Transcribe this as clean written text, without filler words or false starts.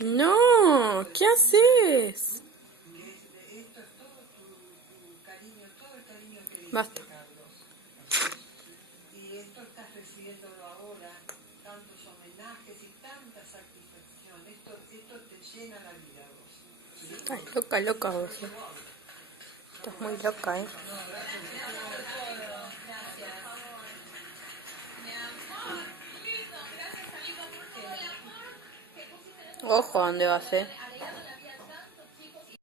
No, ¿qué haces? Esto es todo tu cariño, todo el cariño que diste, Basta. Carlos. Y esto estás recibiéndolo ahora, tantos homenajes y tanta satisfacción. Esto te llena la vida a vos. ¿Sí? Estás loca, loca vos. Estás muy loca, ¿eh? Ojo, ¿a dónde vas, eh?